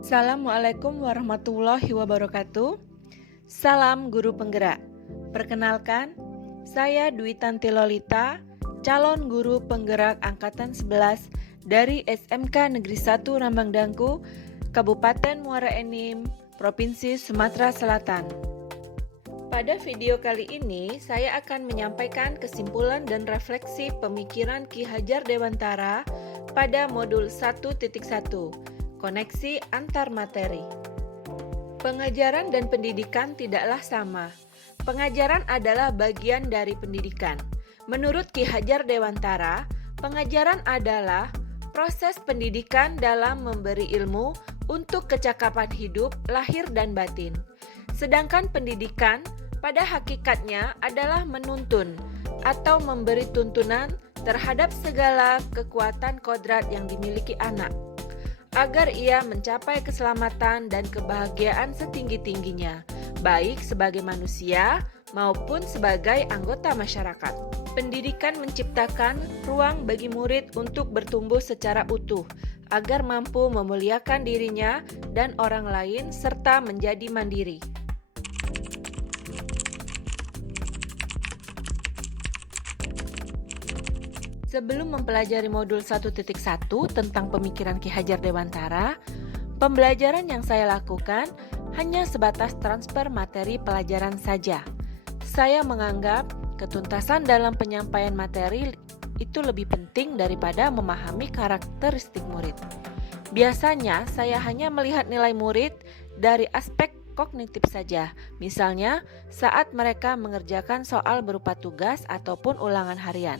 Assalamualaikum warahmatullahi wabarakatuh. Salam guru penggerak. Perkenalkan, saya Dwi Tanti Lolita, calon guru penggerak angkatan 11 dari SMK Negeri 1 Rambang Dangku, Kabupaten Muara Enim, Provinsi Sumatera Selatan. Pada video kali ini, saya akan menyampaikan kesimpulan dan refleksi pemikiran Ki Hajar Dewantara pada modul 1.1, koneksi antar materi. Pengajaran dan pendidikan tidaklah sama. Pengajaran adalah bagian dari pendidikan. Menurut Ki Hajar Dewantara, pengajaran adalah proses pendidikan dalam memberi ilmu untuk kecakapan hidup, lahir dan batin. Sedangkan pendidikan pada hakikatnya adalah menuntun atau memberi tuntunan terhadap segala kekuatan kodrat yang dimiliki anak, agar ia mencapai keselamatan dan kebahagiaan setinggi-tingginya, baik sebagai manusia maupun sebagai anggota masyarakat. Pendidikan menciptakan ruang bagi murid untuk bertumbuh secara utuh, agar mampu memuliakan dirinya dan orang lain serta menjadi mandiri. Sebelum mempelajari modul 1.1 tentang pemikiran Ki Hajar Dewantara, pembelajaran yang saya lakukan hanya sebatas transfer materi pelajaran saja. Saya menganggap ketuntasan dalam penyampaian materi itu lebih penting daripada memahami karakteristik murid. Biasanya saya hanya melihat nilai murid dari aspek kognitif saja, misalnya saat mereka mengerjakan soal berupa tugas ataupun ulangan harian.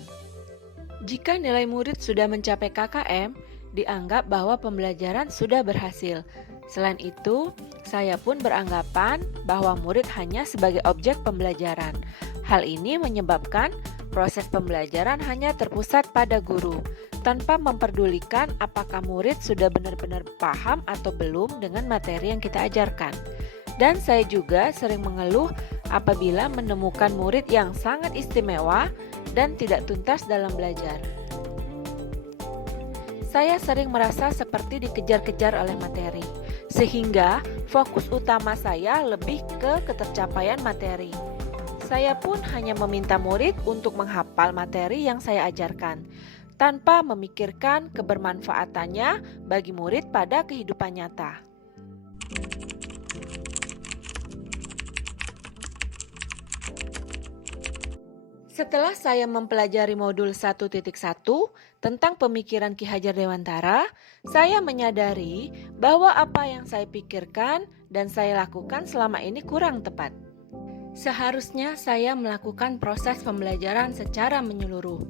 Jika nilai murid sudah mencapai KKM, dianggap bahwa pembelajaran sudah berhasil. Selain itu, saya pun beranggapan bahwa murid hanya sebagai objek pembelajaran. Hal ini menyebabkan proses pembelajaran hanya terpusat pada guru, tanpa memperdulikan apakah murid sudah benar-benar paham atau belum dengan materi yang kita ajarkan. Dan saya juga sering mengeluh apabila menemukan murid yang sangat istimewa dan tidak tuntas dalam belajar. Saya sering merasa seperti dikejar-kejar oleh materi, sehingga fokus utama saya lebih ke ketercapaian materi. Saya pun hanya meminta murid untuk menghafal materi yang saya ajarkan, tanpa memikirkan kebermanfaatannya bagi murid pada kehidupan nyata. Setelah saya mempelajari modul 1.1 tentang pemikiran Ki Hajar Dewantara, saya menyadari bahwa apa yang saya pikirkan dan saya lakukan selama ini kurang tepat. Seharusnya saya melakukan proses pembelajaran secara menyeluruh,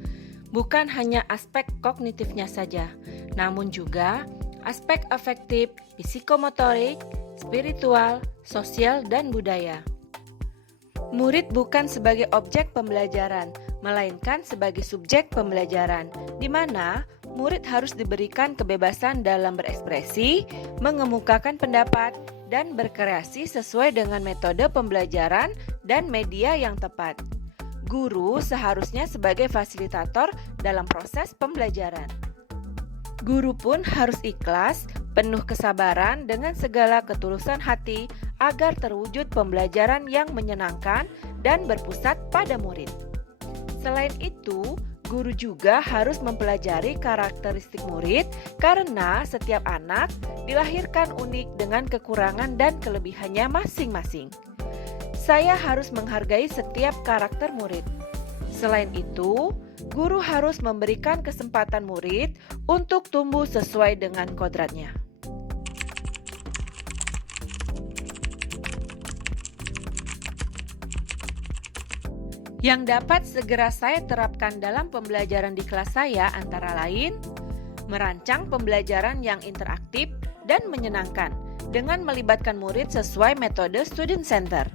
bukan hanya aspek kognitifnya saja, namun juga aspek afektif, psikomotorik, spiritual, sosial, dan budaya. Murid bukan sebagai objek pembelajaran, melainkan sebagai subjek pembelajaran, di mana murid harus diberikan kebebasan dalam berekspresi, mengemukakan pendapat, dan berkreasi sesuai dengan metode pembelajaran dan media yang tepat. Guru seharusnya sebagai fasilitator dalam proses pembelajaran. Guru pun harus ikhlas, penuh kesabaran dengan segala ketulusan hati agar terwujud pembelajaran yang menyenangkan dan berpusat pada murid. Selain itu, guru juga harus mempelajari karakteristik murid karena setiap anak dilahirkan unik dengan kekurangan dan kelebihannya masing-masing. Saya harus menghargai setiap karakter murid. Selain itu, guru harus memberikan kesempatan murid untuk tumbuh sesuai dengan kodratnya. Yang dapat segera saya terapkan dalam pembelajaran di kelas saya antara lain, merancang pembelajaran yang interaktif dan menyenangkan dengan melibatkan murid sesuai metode student center.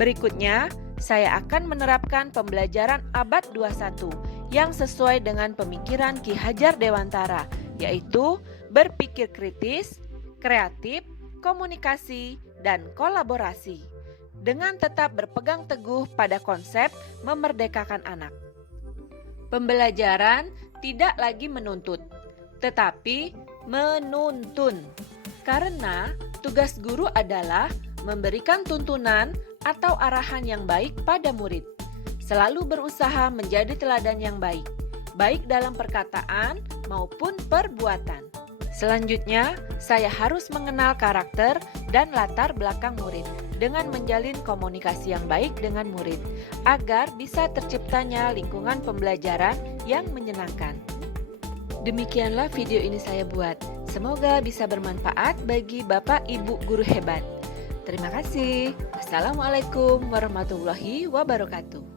Berikutnya, saya akan menerapkan pembelajaran abad 21 yang sesuai dengan pemikiran Ki Hajar Dewantara, yaitu berpikir kritis, kreatif, komunikasi, dan kolaborasi, dengan tetap berpegang teguh pada konsep memerdekakan anak. Pembelajaran tidak lagi menuntut, tetapi menuntun. Karena tugas guru adalah memberikan tuntunan atau arahan yang baik pada murid. Selalu berusaha menjadi teladan yang baik, baik dalam perkataan maupun perbuatan. Selanjutnya, saya harus mengenal karakter dan latar belakang murid dengan menjalin komunikasi yang baik dengan murid, agar bisa terciptanya lingkungan pembelajaran yang menyenangkan. Demikianlah video ini saya buat. Semoga bisa bermanfaat bagi Bapak Ibu guru hebat. Terima kasih. Wassalamualaikum warahmatullahi wabarakatuh.